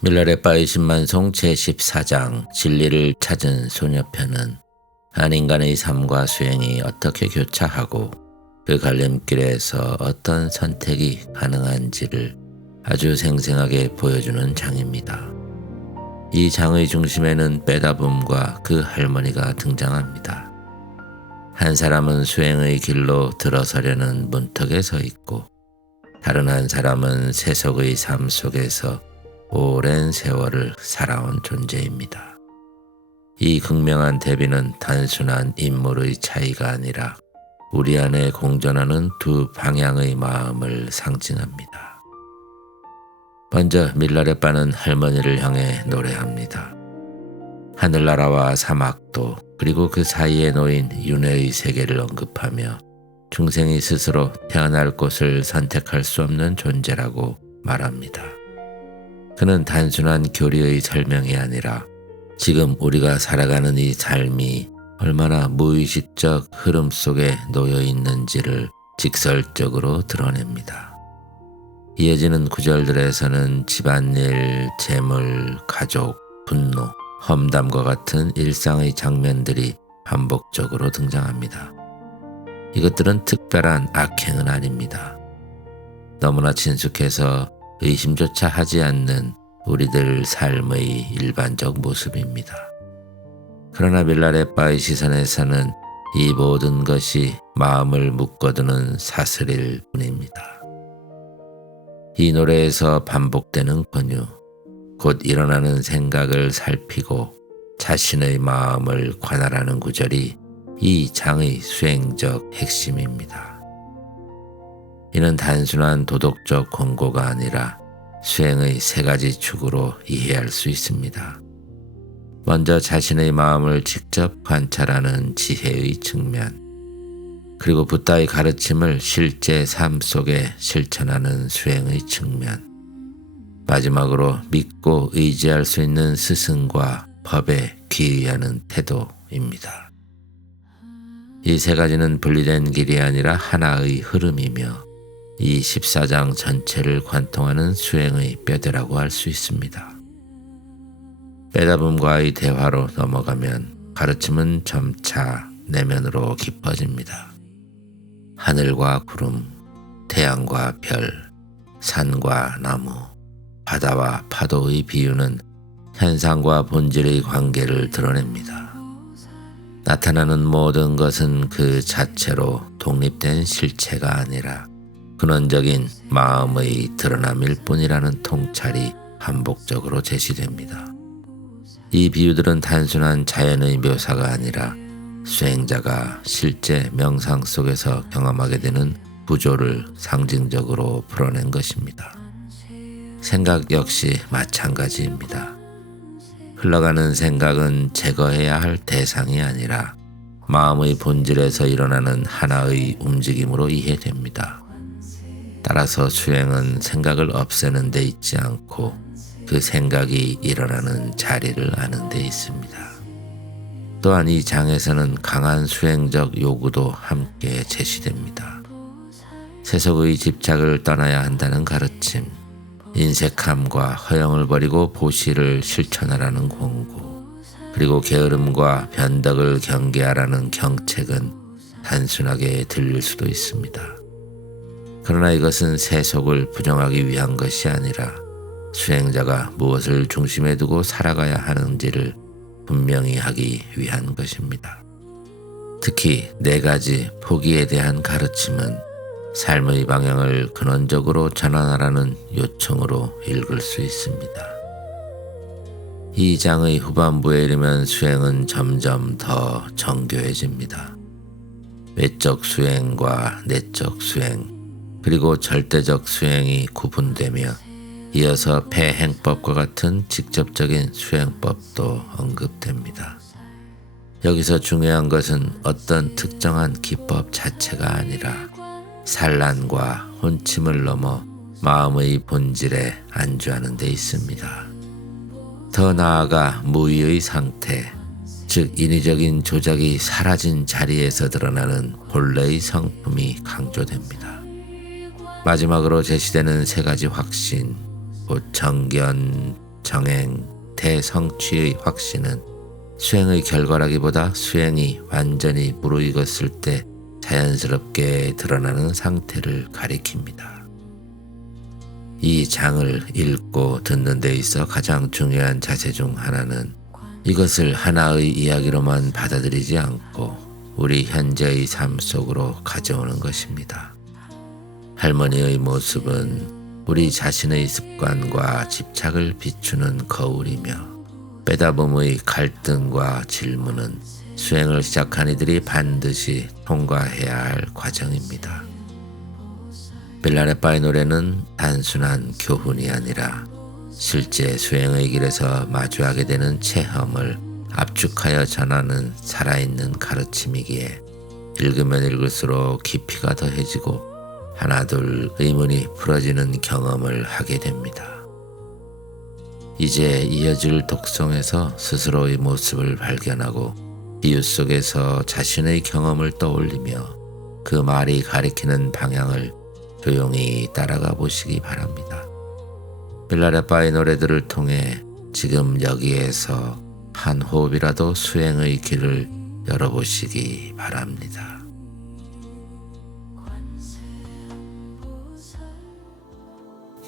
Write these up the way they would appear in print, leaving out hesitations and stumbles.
밀랄의 바이신만송 제14장 진리를 찾은 소녀편은 한 인간의 삶과 수행이 어떻게 교차하고 그 갈림길에서 어떤 선택이 가능한지를 아주 생생하게 보여주는 장입니다. 이 장의 중심에는 빼다붐과 그 할머니가 등장합니다. 한 사람은 수행의 길로 들어서려는 문턱에 서 있고 다른 한 사람은 세속의 삶 속에서 오랜 세월을 살아온 존재입니다. 이 극명한 대비는 단순한 인물의 차이가 아니라 우리 안에 공존하는 두 방향의 마음을 상징합니다. 먼저 밀랄의 바는 할머니를 향해 노래합니다. 하늘나라와 사막도 그리고 그 사이에 놓인 윤회의 세계를 언급하며 중생이 스스로 태어날 곳을 선택할 수 없는 존재라고 말합니다. 그는 단순한 교리의 설명이 아니라 지금 우리가 살아가는 이 삶이 얼마나 무의식적 흐름 속에 놓여 있는지를 직설적으로 드러냅니다. 이어지는 구절들에서는 집안일, 재물, 가족, 분노, 험담과 같은 일상의 장면들이 반복적으로 등장합니다. 이것들은 특별한 악행은 아닙니다. 너무나 친숙해서 의심조차 하지 않는 우리들 삶의 일반적 모습입니다. 그러나 밀랄의 바의 시선에서는 이 모든 것이 마음을 묶어두는 사슬일 뿐입니다. 이 노래에서 반복되는 권유, 곧 일어나는 생각을 살피고 자신의 마음을 관할하는 구절이 이 장의 수행적 핵심입니다. 이는 단순한 도덕적 권고가 아니라 수행의 세 가지 축으로 이해할 수 있습니다. 먼저 자신의 마음을 직접 관찰하는 지혜의 측면, 그리고 붓다의 가르침을 실제 삶 속에 실천하는 수행의 측면, 마지막으로 믿고 의지할 수 있는 스승과 법에 귀의하는 태도입니다. 이 세 가지는 분리된 길이 아니라 하나의 흐름이며 이 14장 전체를 관통하는 수행의 뼈대라고 할 수 있습니다. 빼다붐과의 대화로 넘어가면 가르침은 점차 내면으로 깊어집니다. 하늘과 구름, 태양과 별, 산과 나무, 바다와 파도의 비유는 현상과 본질의 관계를 드러냅니다. 나타나는 모든 것은 그 자체로 독립된 실체가 아니라 근원적인 마음의 드러남일 뿐이라는 통찰이 반복적으로 제시됩니다. 이 비유들은 단순한 자연의 묘사가 아니라 수행자가 실제 명상 속에서 경험하게 되는 구조를 상징적으로 풀어낸 것입니다. 생각 역시 마찬가지입니다. 흘러가는 생각은 제거해야 할 대상이 아니라 마음의 본질에서 일어나는 하나의 움직임으로 이해됩니다. 따라서 수행은 생각을 없애는 데 있지 않고 그 생각이 일어나는 자리를 아는 데 있습니다. 또한 이 장에서는 강한 수행적 요구도 함께 제시됩니다. 세속의 집착을 떠나야 한다는 가르침, 인색함과 허영을 버리고 보시를 실천하라는 권고, 그리고 게으름과 변덕을 경계하라는 경책은 단순하게 들릴 수도 있습니다. 그러나 이것은 세속을 부정하기 위한 것이 아니라 수행자가 무엇을 중심에 두고 살아가야 하는지를 분명히 하기 위한 것입니다. 특히 네 가지 포기에 대한 가르침은 삶의 방향을 근원적으로 전환하라는 요청으로 읽을 수 있습니다. 이 장의 후반부에 이르면 수행은 점점 더 정교해집니다. 외적 수행과 내적 수행, 그리고 절대적 수행이 구분되며 이어서 폐행법과 같은 직접적인 수행법도 언급됩니다. 여기서 중요한 것은 어떤 특정한 기법 자체가 아니라 산란과 혼침을 넘어 마음의 본질에 안주하는 데 있습니다. 더 나아가 무의의 상태, 즉 인위적인 조작이 사라진 자리에서 드러나는 본래의 성품이 강조됩니다. 마지막으로 제시되는 세 가지 확신, 곧 정견, 대정행, 대성취의 확신은 수행의 결과라기보다 수행이 완전히 무르익었을 때 자연스럽게 드러나는 상태를 가리킵니다. 이 장을 읽고 듣는 데 있어 가장 중요한 자세 중 하나는 이것을 하나의 이야기로만 받아들이지 않고 우리 현재의 삶 속으로 가져오는 것입니다. 할머니의 모습은 우리 자신의 습관과 집착을 비추는 거울이며 빼다봄의 갈등과 질문은 수행을 시작한 이들이 반드시 통과해야 할 과정입니다. 밀라레빠의 노래는 단순한 교훈이 아니라 실제 수행의 길에서 마주하게 되는 체험을 압축하여 전하는 살아있는 가르침이기에 읽으면 읽을수록 깊이가 더해지고 하나둘 의문이 풀어지는 경험을 하게 됩니다. 이제 이어질 독송에서 스스로의 모습을 발견하고 비유 속에서 자신의 경험을 떠올리며 그 말이 가리키는 방향을 조용히 따라가 보시기 바랍니다. 밀라레빠의 노래들을 통해 지금 여기에서 한 호흡이라도 수행의 길을 열어보시기 바랍니다.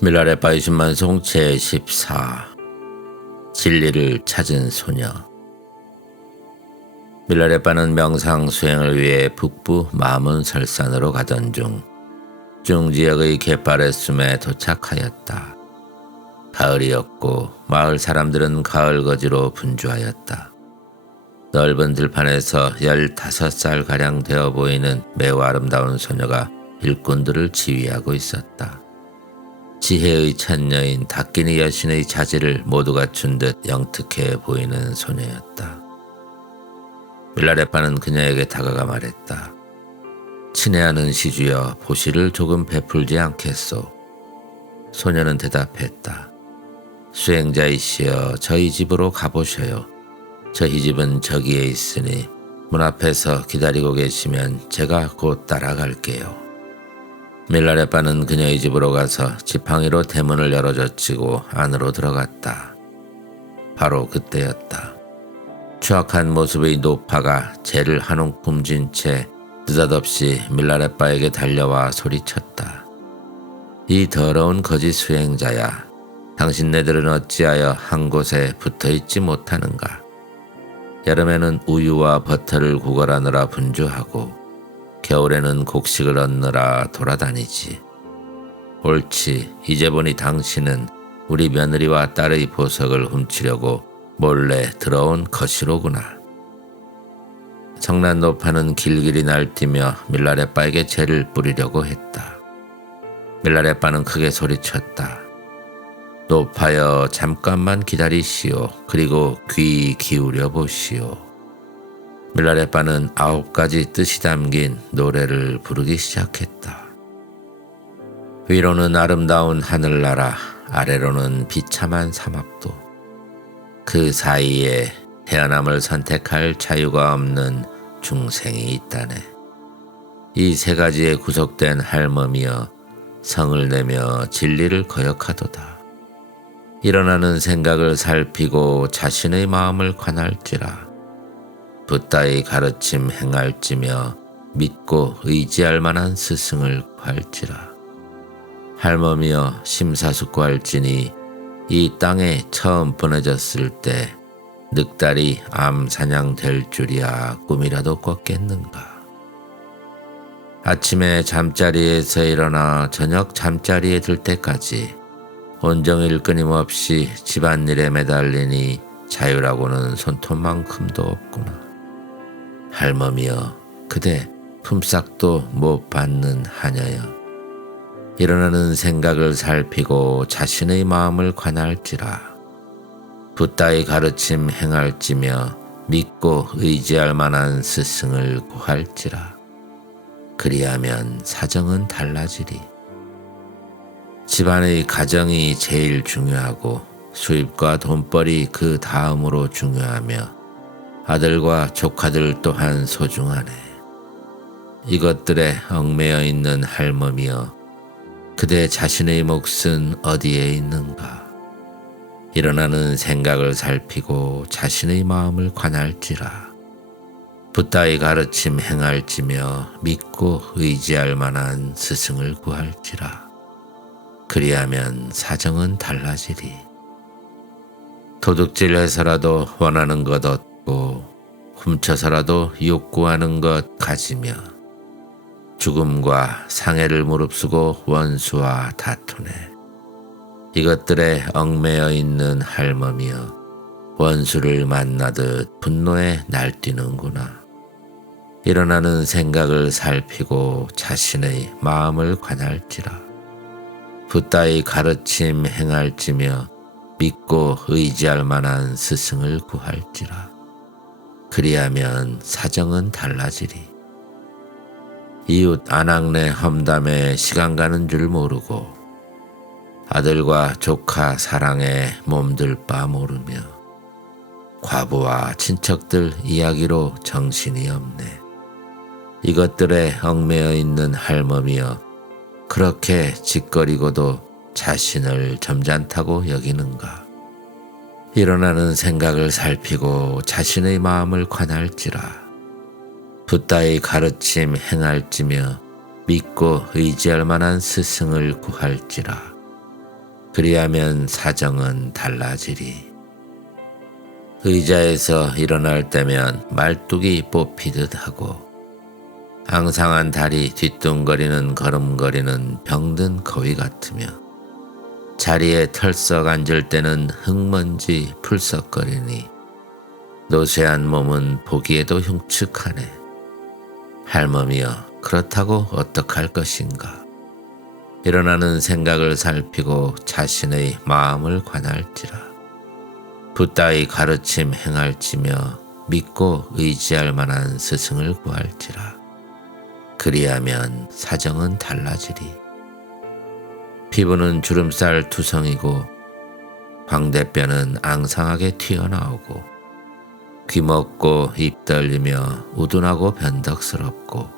밀라레빠의 신만송 제14 진리를 찾은 소녀. 밀라레빠는 명상 수행을 위해 북부 마문설산으로 가던 중 중지역의 갯바랫숨에 도착하였다. 가을이었고 마을 사람들은 가을거지로 분주하였다. 넓은 들판에서 15살가량 되어 보이는 매우 아름다운 소녀가 일꾼들을 지휘하고 있었다. 지혜의 천녀인 다끼니 여신의 자질을 모두 갖춘 듯 영특해 보이는 소녀였다. 밀라레빠는 그녀에게 다가가 말했다. 친애하는 시주여, 보시를 조금 베풀지 않겠소? 소녀는 대답했다. 수행자이시여, 저희 집으로 가보셔요. 저희 집은 저기에 있으니 문 앞에서 기다리고 계시면 제가 곧 따라갈게요. 밀라레빠는 그녀의 집으로 가서 지팡이로 대문을 열어젖히고 안으로 들어갔다. 바로 그때였다. 추악한 모습의 노파가 재를 한 움큼 쥔 채 느닷없이 밀라레빠에게 달려와 소리쳤다. 이 더러운 거짓 수행자야, 당신네들은 어찌하여 한 곳에 붙어있지 못하는가? 여름에는 우유와 버터를 구걸하느라 분주하고 겨울에는 곡식을 얻느라 돌아다니지. 옳지, 이제 보니 당신은 우리 며느리와 딸의 보석을 훔치려고 몰래 들어온 거시로구나. 성난 노파는 길길이 날뛰며 밀라레빠에게 재를 뿌리려고 했다. 밀라레빠는 크게 소리쳤다. 노파여, 잠깐만 기다리시오. 그리고 귀 기울여 보시오. 밀라레빠는 9가지 뜻이 담긴 노래를 부르기 시작했다. 위로는 아름다운 하늘나라, 아래로는 비참한 사막도. 그 사이에 태어남을 선택할 자유가 없는 중생이 있다네. 이 3가지에 구속된 할멈이여, 성을 내며 진리를 거역하도다. 일어나는 생각을 살피고 자신의 마음을 관할지라. 붓다의 가르침 행할지며 믿고 의지할 만한 스승을 구할지라. 할멈이여, 심사숙고할지니 이 땅에 처음 보내졌을 때 늑달이 암 사냥될 줄이야 꿈이라도 꿨겠는가. 아침에 잠자리에서 일어나 저녁 잠자리에 들 때까지 온종일 끊임없이 집안일에 매달리니 자유라고는 손톱만큼도 없구나. 할멈이여, 그대 품삯도 못 받는 하녀여, 일어나는 생각을 살피고 자신의 마음을 관할지라. 붓다의 가르침 행할지며 믿고 의지할 만한 스승을 구할지라. 그리하면 사정은 달라지리. 집안의 가정이 제일 중요하고 수입과 돈벌이 그 다음으로 중요하며 아들과 조카들 또한 소중하네. 이것들에 얽매여 있는 할멈이여, 그대 자신의 몫은 어디에 있는가? 일어나는 생각을 살피고 자신의 마음을 관할지라. 붓다의 가르침 행할지며 믿고 의지할 만한 스승을 구할지라. 그리하면 사정은 달라지리. 도둑질해서라도 원하는 것 얻고 훔쳐서라도 욕구하는 것 가지며 죽음과 상해를 무릅쓰고 원수와 다투네. 이것들에 얽매여 있는 할멈이여 원수를 만나듯 분노에 날뛰는구나. 일어나는 생각을 살피고 자신의 마음을 관할지라. 붓다의 가르침 행할지며 믿고 의지할 만한 스승을 구할지라. 그리하면 사정은 달라지리. 이웃 아낙네 험담에 시간 가는 줄 모르고 아들과 조카 사랑에 몸들 바 모르며 과부와 친척들 이야기로 정신이 없네. 이것들에 얽매여 있는 할멈이여 그렇게 짓거리고도 자신을 점잖다고 여기는가. 일어나는 생각을 살피고 자신의 마음을 관할지라. 붓다의 가르침 행할지며 믿고 의지할 만한 스승을 구할지라. 그리하면 사정은 달라지리. 의자에서 일어날 때면 말뚝이 뽑히듯 하고 앙상한 다리 뒤뚱거리는 걸음걸이는 병든 거위 같으며 자리에 털썩 앉을 때는 흙먼지 풀썩거리니 노쇠한 몸은 보기에도 흉측하네. 할멈이여 그렇다고 어떡할 것인가. 일어나는 생각을 살피고 자신의 마음을 관할지라. 붓다의 가르침 행할지며 믿고 의지할 만한 스승을 구할지라. 그리하면 사정은 달라지리. 피부는 주름살 투성이고 광대뼈는 앙상하게 튀어나오고 귀먹고 입 떨리며 우둔하고 변덕스럽고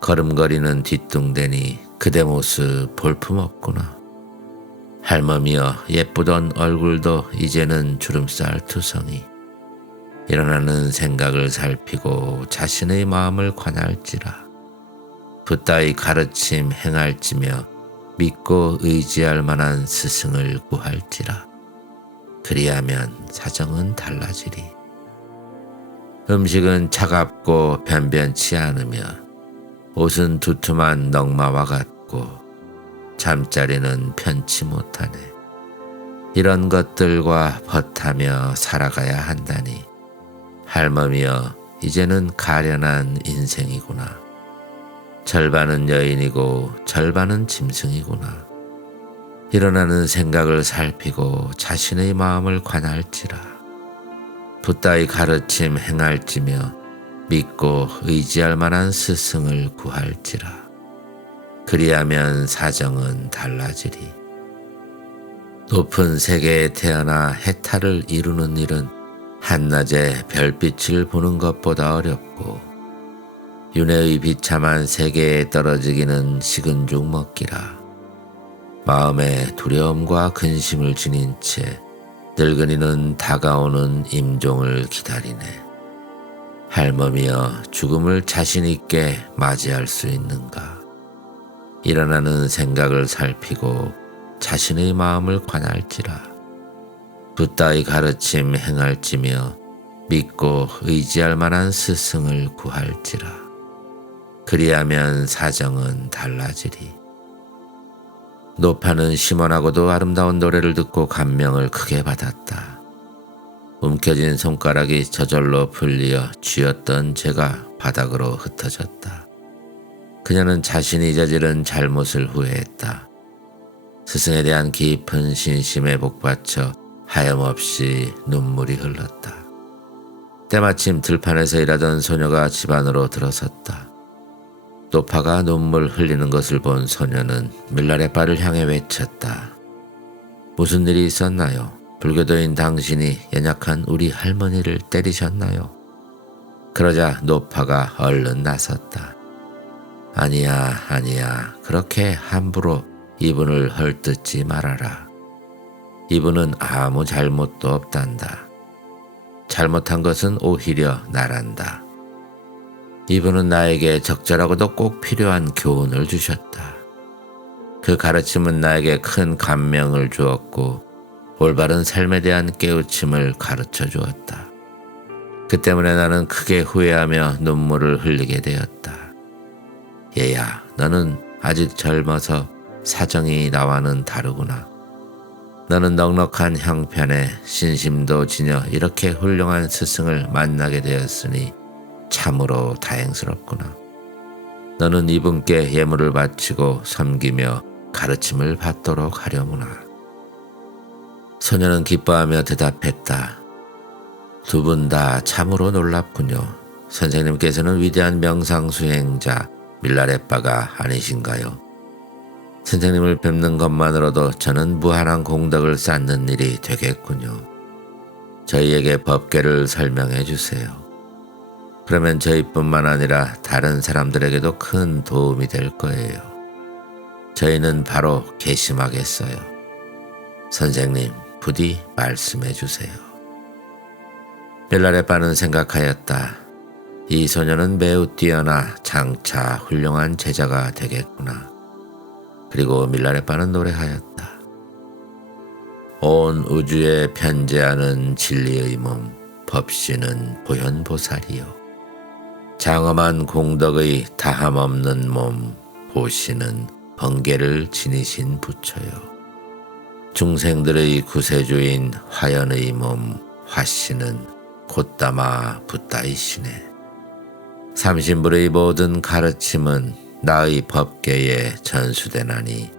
걸음거리는 뒤뚱대니 그대 모습 볼품없구나. 할멈이여 예쁘던 얼굴도 이제는 주름살 투성이. 일어나는 생각을 살피고 자신의 마음을 관할지라. 붓다의 가르침 행할지며 믿고 의지할 만한 스승을 구할지라. 그리하면 사정은 달라지리. 음식은 차갑고 변변치 않으며 옷은 두툼한 넝마와 같고 잠자리는 편치 못하네. 이런 것들과 벗하며 살아가야 한다니 할멈이여 이제는 가련한 인생이구나. 절반은 여인이고 절반은 짐승이구나. 일어나는 생각을 살피고 자신의 마음을 관할지라. 붓다의 가르침 행할지며 믿고 의지할 만한 스승을 구할지라. 그리하면 사정은 달라지리. 높은 세계에 태어나 해탈을 이루는 일은 한낮에 별빛을 보는 것보다 어렵고 윤회의 비참한 세계에 떨어지기는 식은 죽 먹기라. 마음에 두려움과 근심을 지닌 채 늙은이는 다가오는 임종을 기다리네. 할멈이여 죽음을 자신 있게 맞이할 수 있는가. 일어나는 생각을 살피고 자신의 마음을 관할지라. 붓다의 가르침 행할지며 믿고 의지할 만한 스승을 구할지라. 그리하면 사정은 달라지리. 노파는 심원하고도 아름다운 노래를 듣고 감명을 크게 받았다. 움켜진 손가락이 저절로 풀리어 쥐었던 죄가 바닥으로 흩어졌다. 그녀는 자신이 저지른 잘못을 후회했다. 스승에 대한 깊은 신심에 복받쳐 하염없이 눈물이 흘렀다. 때마침 들판에서 일하던 소녀가 집 안으로 들어섰다. 노파가 눈물 흘리는 것을 본 소녀는 밀랄의 발을 향해 외쳤다. 무슨 일이 있었나요? 불교도인 당신이 연약한 우리 할머니를 때리셨나요? 그러자 노파가 얼른 나섰다. 아니야. 그렇게 함부로 이분을 헐뜯지 말아라. 이분은 아무 잘못도 없단다. 잘못한 것은 오히려 나란다. 이분은 나에게 적절하고도 꼭 필요한 교훈을 주셨다. 그 가르침은 나에게 큰 감명을 주었고 올바른 삶에 대한 깨우침을 가르쳐 주었다. 그 때문에 나는 크게 후회하며 눈물을 흘리게 되었다. 얘야, 너는 아직 젊어서 사정이 나와는 다르구나. 너는 넉넉한 형편에 신심도 지녀 이렇게 훌륭한 스승을 만나게 되었으니 참으로 다행스럽구나. 너는 이분께 예물을 바치고 섬기며 가르침을 받도록 하려무나. 소녀는 기뻐하며 대답했다. 두 분 다 참으로 놀랍군요. 선생님께서는 위대한 명상수행자 밀라레빠가 아니신가요? 선생님을 뵙는 것만으로도 저는 무한한 공덕을 쌓는 일이 되겠군요. 저희에게 법계를 설명해 주세요. 그러면 저희뿐만 아니라 다른 사람들에게도 큰 도움이 될 거예요. 저희는 바로 개심하겠어요. 선생님, 부디 말씀해 주세요. 밀라레빠는 생각하였다. 이 소녀는 매우 뛰어나 장차 훌륭한 제자가 되겠구나. 그리고 밀라레빠는 노래하였다. 온 우주에 편재하는 진리의 몸, 법시는 보현보살이요. 장엄한 공덕의 다함없는 몸, 보시는 번개를 지니신 부처요. 중생들의 구세주인 화연의 몸, 화씨는 곧다마 붓다이시네. 삼신불의 모든 가르침은 나의 법계에 전수되나니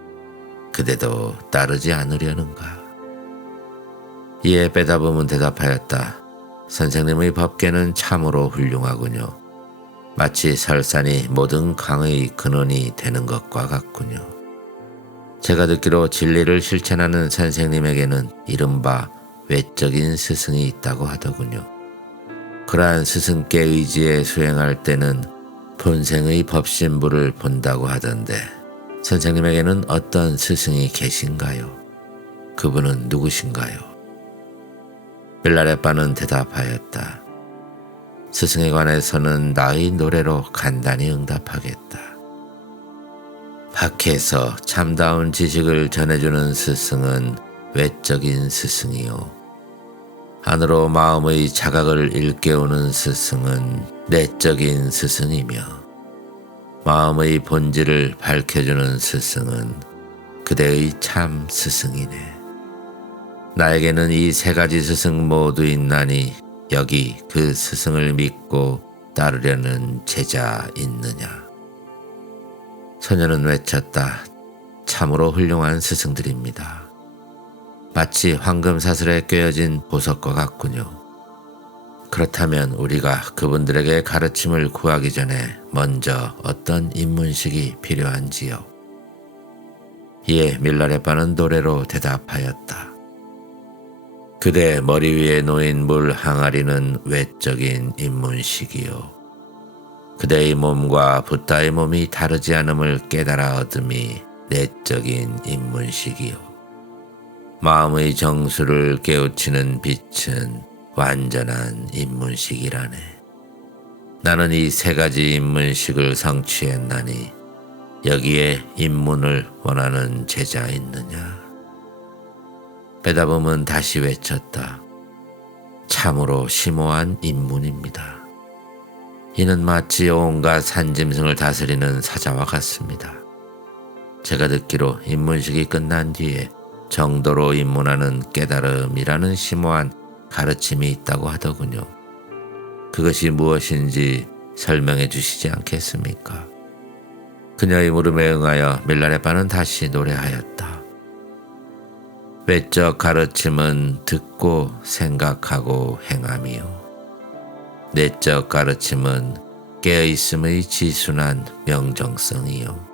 그대도 따르지 않으려는가. 이에 빼다보면 대답하였다. 선생님의 법계는 참으로 훌륭하군요. 마치 설산이 모든 강의 근원이 되는 것과 같군요. 제가 듣기로 진리를 실천하는 선생님에게는 이른바 외적인 스승이 있다고 하더군요. 그러한 스승께 의지해 수행할 때는 본생의 법신부를 본다고 하던데 선생님에게는 어떤 스승이 계신가요? 그분은 누구신가요? 밀라레빠는 대답하였다. 스승에 관해서는 나의 노래로 간단히 응답하겠다. 밖에서 참다운 지식을 전해주는 스승은 외적인 스승이요. 안으로 마음의 자각을 일깨우는 스승은 내적인 스승이며 마음의 본질을 밝혀주는 스승은 그대의 참 스승이네. 나에게는 이 세 가지 스승 모두 있나니 여기 그 스승을 믿고 따르려는 제자 있느냐. 소녀는 외쳤다. 참으로 훌륭한 스승들입니다. 마치 황금사슬에 꿰어진 보석과 같군요. 그렇다면 우리가 그분들에게 가르침을 구하기 전에 먼저 어떤 입문식이 필요한지요? 이에 밀라레빠는 노래로 대답하였다. 그대 머리 위에 놓인 물 항아리는 외적인 입문식이요. 그대의 몸과 붓다의 몸이 다르지 않음을 깨달아 얻음이 내적인 입문식이요. 마음의 정수를 깨우치는 빛은 완전한 입문식이라네. 나는 이 세 가지 입문식을 성취했나니 여기에 입문을 원하는 제자 있느냐. 빼다보면 다시 외쳤다. 참으로 심오한 입문입니다. 이는 마치 온갖 산짐승을 다스리는 사자와 같습니다. 제가 듣기로 입문식이 끝난 뒤에 정도로 입문하는 깨달음이라는 심오한 가르침이 있다고 하더군요. 그것이 무엇인지 설명해 주시지 않겠습니까? 그녀의 물음에 응하여 밀라레빠는 다시 노래하였다. 외적 가르침은 듣고 생각하고 행함이요. 내적 가르침은 깨어있음의 지순한 명정성이요.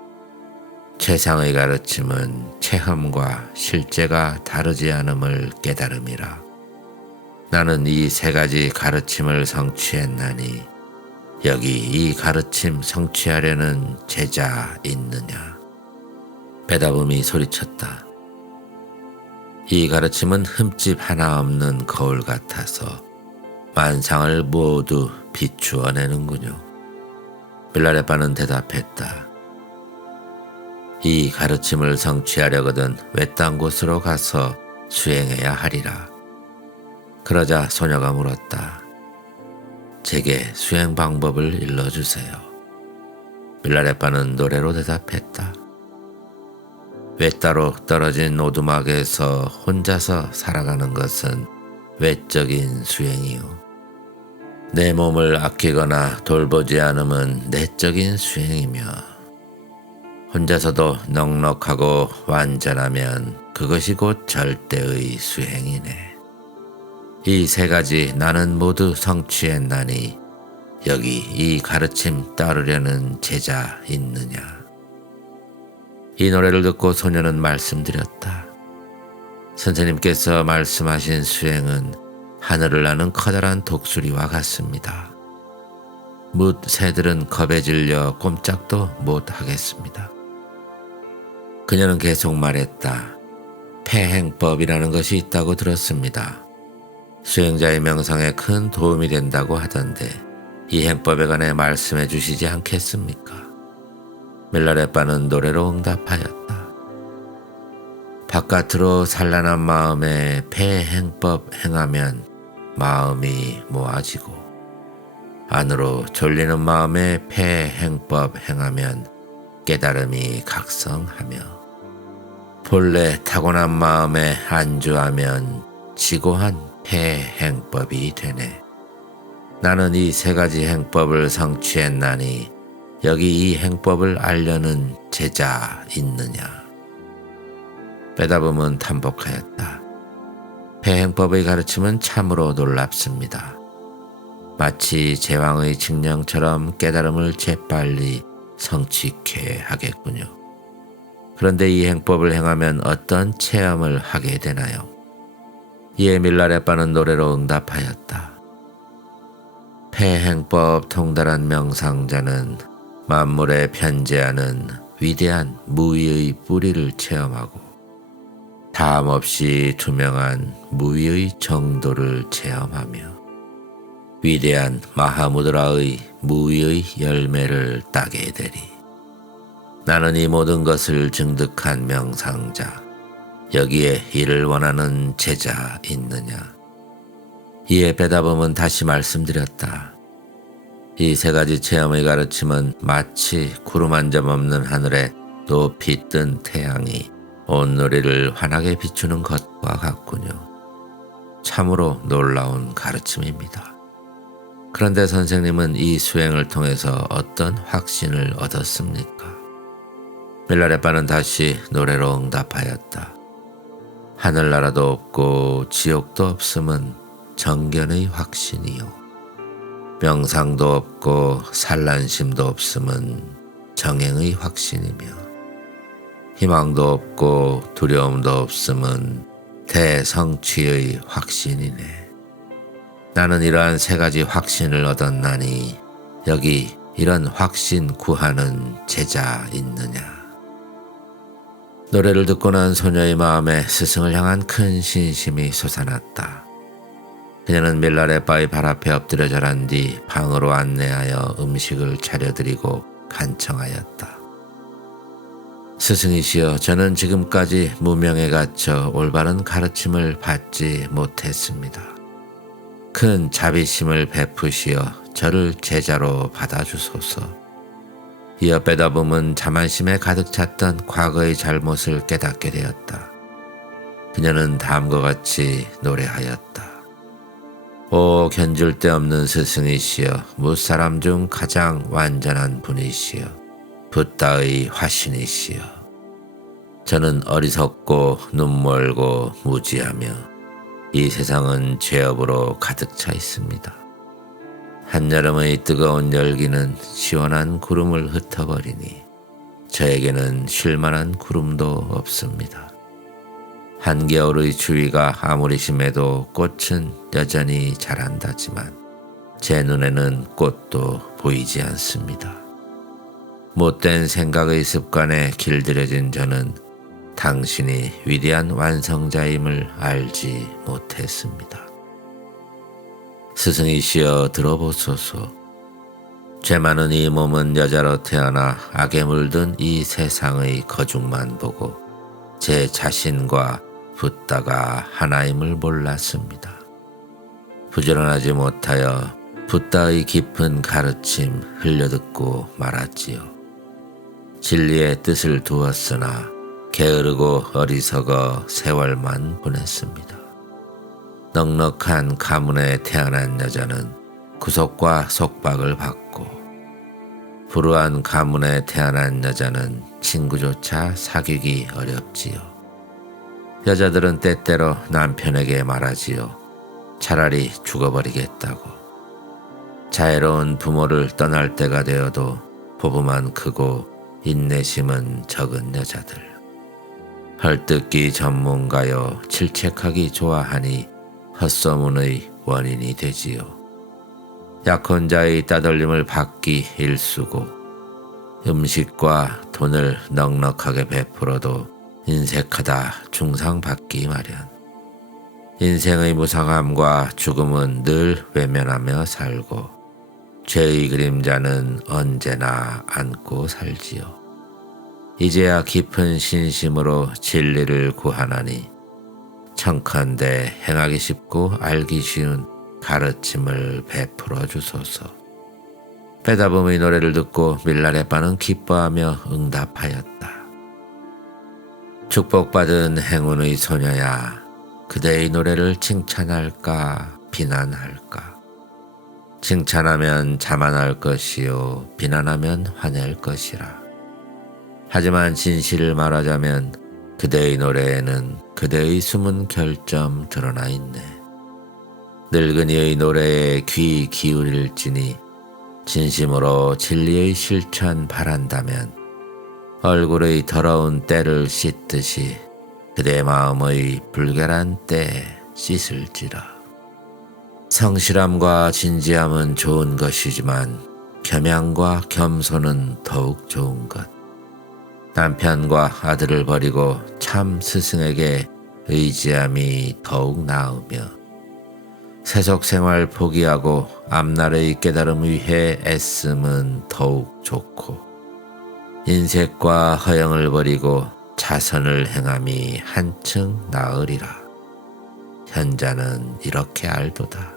최상의 가르침은 체험과 실제가 다르지 않음을 깨달음이라. 나는 이 세 가지 가르침을 성취했나니 여기 이 가르침 성취하려는 제자 있느냐. 빼다봄이 소리쳤다. 이 가르침은 흠집 하나 없는 거울 같아서 만상을 모두 비추어내는군요. 밀라레빠는 대답했다. 이 가르침을 성취하려거든 외딴 곳으로 가서 수행해야 하리라. 그러자 소녀가 물었다. 제게 수행 방법을 일러주세요. 밀라레빠는 노래로 대답했다. 외따로 떨어진 오두막에서 혼자서 살아가는 것은 외적인 수행이요. 내 몸을 아끼거나 돌보지 않음은 내적인 수행이며 혼자서도 넉넉하고 완전하면 그것이 곧 절대의 수행이네. 이 세 가지 나는 모두 성취했나니 여기 이 가르침 따르려는 제자 있느냐. 이 노래를 듣고 소녀는 말씀드렸다. 선생님께서 말씀하신 수행은 하늘을 나는 커다란 독수리와 같습니다. 뭇 새들은 겁에 질려 꼼짝도 못 하겠습니다. 그녀는 계속 말했다. 폐행법이라는 것이 있다고 들었습니다. 수행자의 명상에 큰 도움이 된다고 하던데 이 행법에 관해 말씀해 주시지 않겠습니까? 밀라레빠는 노래로 응답하였다. 바깥으로 산란한 마음에 폐행법 행하면 마음이 모아지고 안으로 졸리는 마음에 폐행법 행하면 깨달음이 각성하며 본래 타고난 마음에 안주하면 지고한 폐행법이 되네. 나는 이 세 가지 행법을 성취했나니 여기 이 행법을 알려는 제자 있느냐. 빼다봄은 탄복하였다. 폐행법의 가르침은 참으로 놀랍습니다. 마치 제왕의 칙령처럼 깨달음을 재빨리 성취케 하겠군요. 그런데 이 행법을 행하면 어떤 체험을 하게 되나요? 이에 밀라레빠는 노래로 응답하였다. 폐행법 통달한 명상자는 만물에 편재하는 위대한 무위의 뿌리를 체험하고 다함없이 투명한 무위의 정도를 체험하며 위대한 마하무드라의 무위의 열매를 따게 되리. 나는 이 모든 것을 증득한 명상자, 여기에 이를 원하는 제자 있느냐. 이에 베다범은 다시 말씀드렸다. 이 세 가지 체험의 가르침은 마치 구름 한 점 없는 하늘에 높이 뜬 태양이 온누리를 환하게 비추는 것과 같군요. 참으로 놀라운 가르침입니다. 그런데 선생님은 이 수행을 통해서 어떤 확신을 얻었습니까? 밀라레빠는 다시 노래로 응답하였다. 하늘나라도 없고 지옥도 없음은 정견의 확신이요. 명상도 없고 산란심도 없음은 정행의 확신이며 희망도 없고 두려움도 없음은 대성취의 확신이네. 나는 이러한 세 가지 확신을 얻었나니 여기 이런 확신 구하는 제자 있느냐. 노래를 듣고 난 소녀의 마음에 스승을 향한 큰 신심이 솟아났다. 그녀는 밀라레빠의 발 앞에 엎드려 절한 뒤 방으로 안내하여 음식을 차려드리고 간청하였다. 스승이시여, 저는 지금까지 무명에 갇혀 올바른 가르침을 받지 못했습니다. 큰 자비심을 베푸시어 저를 제자로 받아주소서. 이어 빼다봄은 자만심에 가득 찼던 과거의 잘못을 깨닫게 되었다. 그녀는 다음과 같이 노래하였다. 오 견줄 데 없는 스승이시여, 무사람 중 가장 완전한 분이시여, 붓다의 화신이시여. 저는 어리석고 눈멀고 무지하며 이 세상은 죄업으로 가득 차 있습니다. 한여름의 뜨거운 열기는 시원한 구름을 흩어버리니 저에게는 쉴만한 구름도 없습니다. 한겨울의 추위가 아무리 심해도 꽃은 여전히 자란다지만 제 눈에는 꽃도 보이지 않습니다. 못된 생각의 습관에 길들여진 저는 당신이 위대한 완성자임을 알지 못했습니다. 스승이시여 들어보소서. 죄 많은 이 몸은 여자로 태어나 악에 물든 이 세상의 거죽만 보고 제 자신과 붓다가 하나임을 몰랐습니다. 부지런하지 못하여 붓다의 깊은 가르침 흘려듣고 말았지요. 진리의 뜻을 두었으나 게으르고 어리석어 세월만 보냈습니다. 넉넉한 가문에 태어난 여자는 구속과 속박을 받고 불우한 가문에 태어난 여자는 친구조차 사귀기 어렵지요. 여자들은 때때로 남편에게 말하지요. 차라리 죽어버리겠다고. 자애로운 부모를 떠날 때가 되어도 포부만 크고 인내심은 적은 여자들. 헐뜯기 전문가여 질책하기 좋아하니 헛소문의 원인이 되지요. 약혼자의 따돌림을 받기 일쑤고 음식과 돈을 넉넉하게 베풀어도 인색하다 중상받기 마련. 인생의 무상함과 죽음은 늘 외면하며 살고 죄의 그림자는 언제나 안고 살지요. 이제야 깊은 신심으로 진리를 구하나니 청컨대 행하기 쉽고 알기 쉬운 가르침을 베풀어 주소서. 빼다봄의 노래를 듣고 밀라레빠는 기뻐하며 응답하였다. 축복받은 행운의 소녀야, 그대의 노래를 칭찬할까 비난할까? 칭찬하면 자만할 것이요 비난하면 화낼 것이라. 하지만 진실을 말하자면 그대의 노래에는 그대의 숨은 결점 드러나 있네. 늙은이의 노래에 귀 기울일지니 진심으로 진리의 실천 바란다면 얼굴의 더러운 때를 씻듯이 그대 마음의 불결한 때 씻을지라. 성실함과 진지함은 좋은 것이지만 겸양과 겸손은 더욱 좋은 것. 남편과 아들을 버리고 참 스승에게 의지함이 더욱 나으며 세속 생활 포기하고 앞날의 깨달음 위해 애씀은 더욱 좋고 인색과 허영을 버리고 자선을 행함이 한층 나으리라. 현자는 이렇게 알도다.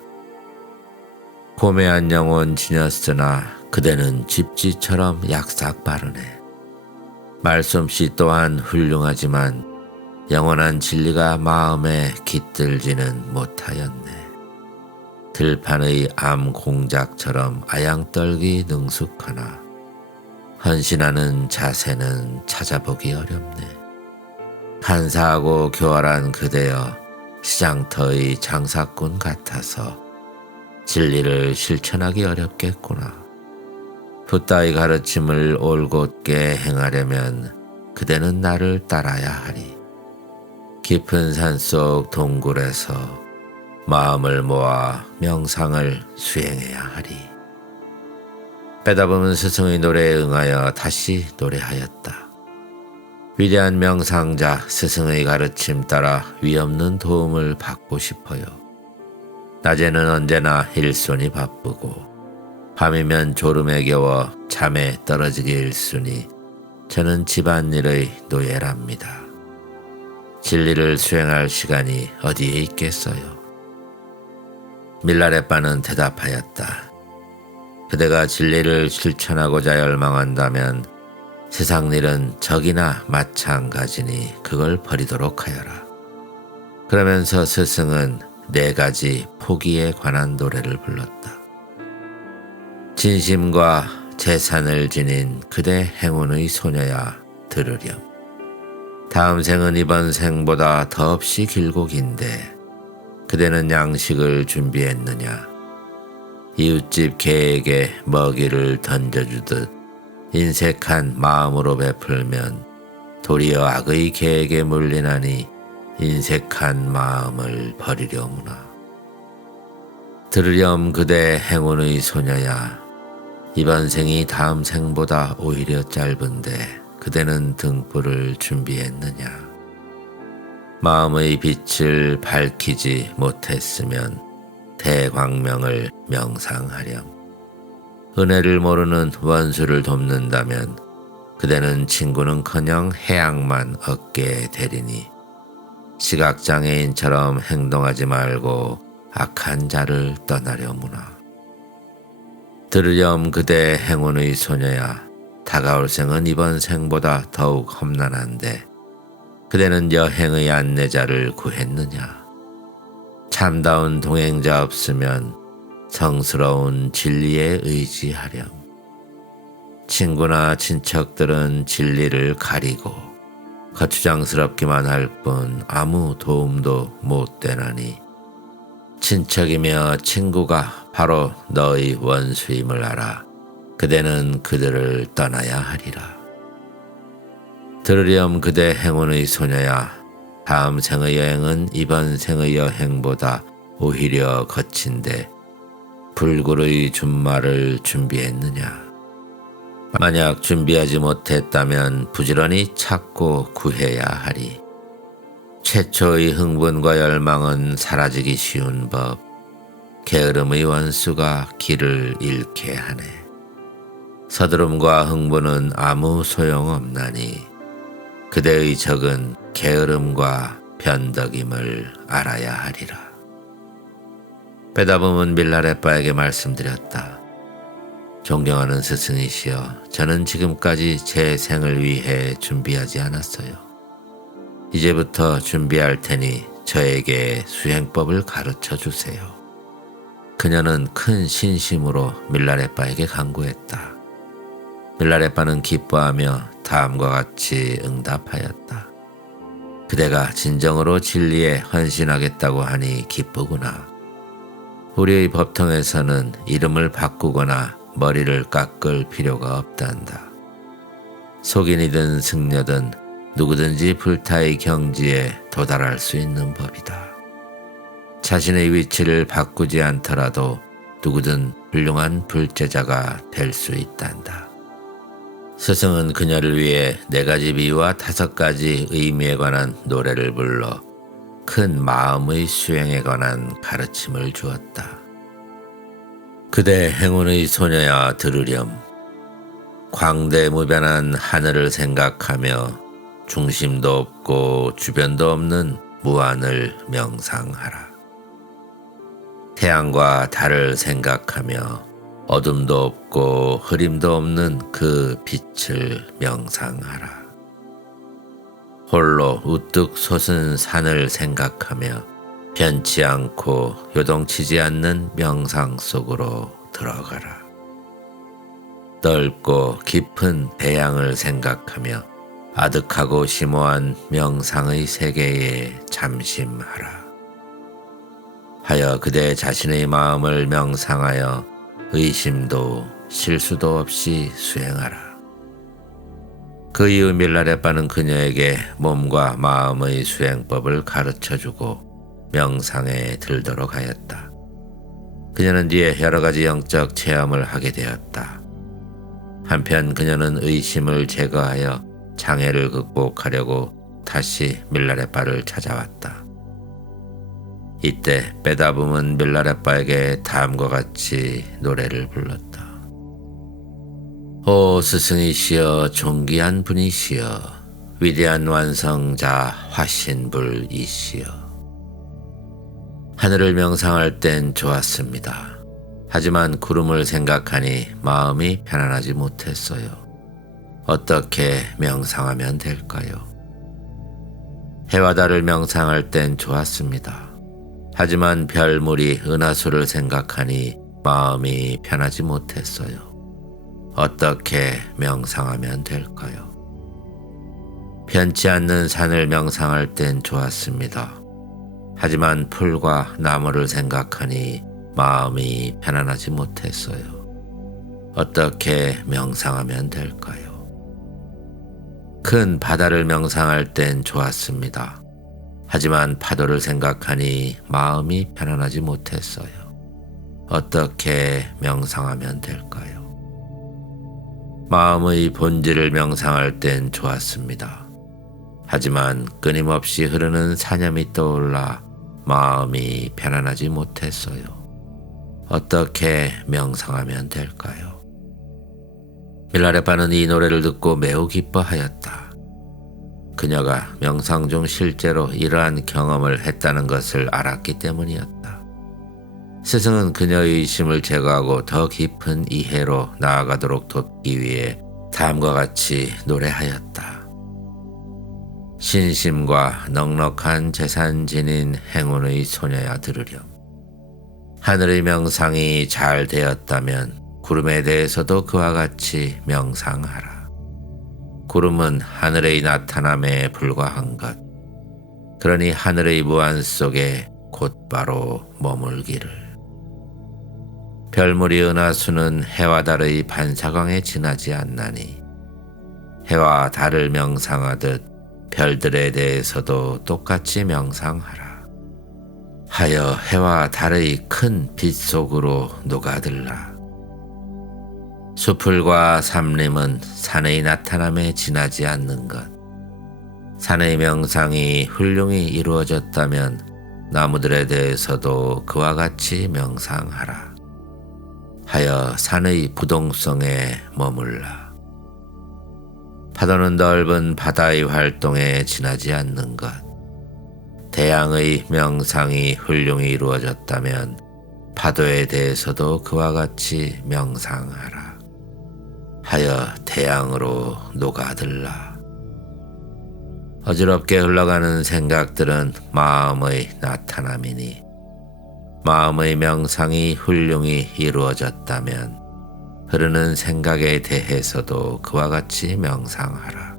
고매한 영혼 지녔으나 그대는 집지처럼 약삭 바르네. 말솜씨 또한 훌륭하지만 영원한 진리가 마음에 깃들지는 못하였네. 들판의 암 공작처럼 아양떨기 능숙하나 헌신하는 자세는 찾아보기 어렵네. 간사하고 교활한 그대여 시장터의 장사꾼 같아서 진리를 실천하기 어렵겠구나. 붓다의 가르침을 올곧게 행하려면 그대는 나를 따라야 하리. 깊은 산속 동굴에서 마음을 모아 명상을 수행해야 하리. 빼다보면 스승의 노래에 응하여 다시 노래하였다. 위대한 명상자 스승의 가르침 따라 위없는 도움을 받고 싶어요. 낮에는 언제나 일손이 바쁘고 밤이면 졸음에 겨워 잠에 떨어지기 일쑤니 저는 집안일의 노예랍니다. 진리를 수행할 시간이 어디에 있겠어요? 밀라레빠는 대답하였다. 그대가 진리를 실천하고자 열망한다면 세상 일은 적이나 마찬가지니 그걸 버리도록 하여라. 그러면서 스승은 4가지 포기에 관한 노래를 불렀다. 진심과 재산을 지닌 그대 행운의 소녀야 들으렴. 다음 생은 이번 생보다 더없이 길고 긴데 그대는 양식을 준비했느냐? 이웃집 개에게 먹이를 던져주듯 인색한 마음으로 베풀면 도리어 악의 개에게 물리나니 인색한 마음을 버리려무나. 들으렴 그대 행운의 소녀야. 이번 생이 다음 생보다 오히려 짧은데 그대는 등불을 준비했느냐? 마음의 빛을 밝히지 못했으면 대광명을 명상하렴. 은혜를 모르는 원수를 돕는다면 그대는 친구는커녕 해악만 얻게 되리니 시각장애인처럼 행동하지 말고 악한 자를 떠나려무나. 들으렴 그대 행운의 소녀야. 다가올 생은 이번 생보다 더욱 험난한데 그대는 여행의 안내자를 구했느냐? 참다운 동행자 없으면 성스러운 진리에 의지하렴. 친구나 친척들은 진리를 가리고 거추장스럽기만 할 뿐 아무 도움도 못 되나니 친척이며 친구가 바로 너의 원수임을 알아 그대는 그들을 떠나야 하리라. 들으렴 그대 행운의 소녀야. 다음 생의 여행은 이번 생의 여행보다 오히려 거친데 불굴의 준말을 준비했느냐? 만약 준비하지 못했다면 부지런히 찾고 구해야 하리. 최초의 흥분과 열망은 사라지기 쉬운 법. 게으름의 원수가 길을 잃게 하네. 서두름과 흥분은 아무 소용없나니 그대의 적은 게으름과 변덕임을 알아야 하리라. 베다붐은 밀라레빠에게 말씀드렸다. 존경하는 스승이시여, 저는 지금까지 제 생을 위해 준비하지 않았어요. 이제부터 준비할 테니 저에게 수행법을 가르쳐 주세요. 그녀는 큰 신심으로 밀라레빠에게 간구했다. 밀라레빠는 기뻐하며 다음과 같이 응답하였다. 그대가 진정으로 진리에 헌신하겠다고 하니 기쁘구나. 우리의 법통에서는 이름을 바꾸거나 머리를 깎을 필요가 없단다. 속인이든 승려든 누구든지 불타의 경지에 도달할 수 있는 법이다. 자신의 위치를 바꾸지 않더라도 누구든 훌륭한 불제자가 될 수 있단다. 스승은 그녀를 위해 4가지 비유와 5가지 의미에 관한 노래를 불러 큰 마음의 수행에 관한 가르침을 주었다. 그대 행운의 소녀야 들으렴. 광대무변한 하늘을 생각하며 중심도 없고 주변도 없는 무한을 명상하라. 태양과 달을 생각하며 어둠도 없고 흐림도 없는 그 빛을 명상하라. 홀로 우뚝 솟은 산을 생각하며 변치 않고 요동치지 않는 명상 속으로 들어가라. 넓고 깊은 대양을 생각하며 아득하고 심오한 명상의 세계에 잠심하라. 하여 그대 자신의 마음을 명상하여 의심도 실수도 없이 수행하라. 그 이후 밀라레빠는 그녀에게 몸과 마음의 수행법을 가르쳐주고 명상에 들도록 하였다. 그녀는 뒤에 여러 가지 영적 체험을 하게 되었다. 한편 그녀는 의심을 제거하여 장애를 극복하려고 다시 밀라레빠를 찾아왔다. 이때 베다붐은 밀라레빠에게 다음과 같이 노래를 불렀다. 오 스승이시여, 존귀한 분이시여, 위대한 완성자 화신불이시여. 하늘을 명상할 땐 좋았습니다. 하지만 구름을 생각하니 마음이 편안하지 못했어요. 어떻게 명상하면 될까요? 해와 달을 명상할 땐 좋았습니다. 하지만 별무리 은하수를 생각하니 마음이 편하지 못했어요. 어떻게 명상하면 될까요? 편치 않는 산을 명상할 땐 좋았습니다. 하지만 풀과 나무를 생각하니 마음이 편안하지 못했어요. 어떻게 명상하면 될까요? 큰 바다를 명상할 땐 좋았습니다. 하지만 파도를 생각하니 마음이 편안하지 못했어요. 어떻게 명상하면 될까요? 마음의 본질을 명상할 땐 좋았습니다. 하지만 끊임없이 흐르는 사념이 떠올라 마음이 편안하지 못했어요. 어떻게 명상하면 될까요? 밀라레빠는 이 노래를 듣고 매우 기뻐하였다. 그녀가 명상 중 실제로 이러한 경험을 했다는 것을 알았기 때문이었다. 스승은 그녀의 의심을 제거하고 더 깊은 이해로 나아가도록 돕기 위해 다음과 같이 노래하였다. 신심과 넉넉한 재산 지닌 행운의 소녀야 들으렴. 하늘의 명상이 잘 되었다면 구름에 대해서도 그와 같이 명상하라. 구름은 하늘의 나타남에 불과한 것. 그러니 하늘의 무한 속에 곧바로 머물기를. 별무리 은하수는 해와 달의 반사광에 지나지 않나니 해와 달을 명상하듯 별들에 대해서도 똑같이 명상하라. 하여 해와 달의 큰 빛 속으로 녹아들라. 수풀과 삼림은 산의 나타남에 지나지 않는 것. 산의 명상이 훌륭히 이루어졌다면 나무들에 대해서도 그와 같이 명상하라. 하여 산의 부동성에 머물라. 파도는 넓은 바다의 활동에 지나지 않는 것. 대양의 명상이 훌륭히 이루어졌다면 파도에 대해서도 그와 같이 명상하라. 하여 대양으로 녹아들라. 어지럽게 흘러가는 생각들은 마음의 나타남이니 마음의 명상이 훌륭히 이루어졌다면 흐르는 생각에 대해서도 그와 같이 명상하라.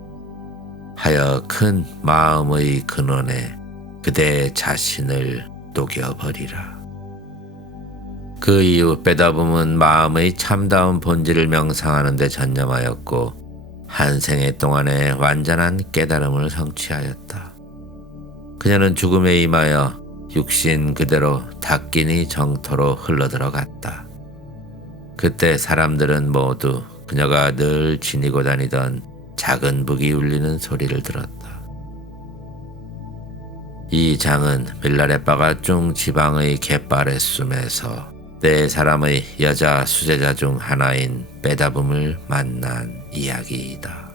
하여 큰 마음의 근원에 그대 자신을 녹여버리라. 그 이후 빼다봄은 마음의 참다운 본질을 명상하는 데 전념하였고 한 생애 동안에 완전한 깨달음을 성취하였다. 그녀는 죽음에 임하여 육신 그대로 닭기니 정토로 흘러들어갔다. 그때 사람들은 모두 그녀가 늘 지니고 다니던 작은 북이 울리는 소리를 들었다. 이 장은 밀라레빠가 중지방의 갯바레숨에서 네 사람의 여자 수제자 중 하나인 빼다붐을 만난 이야기이다.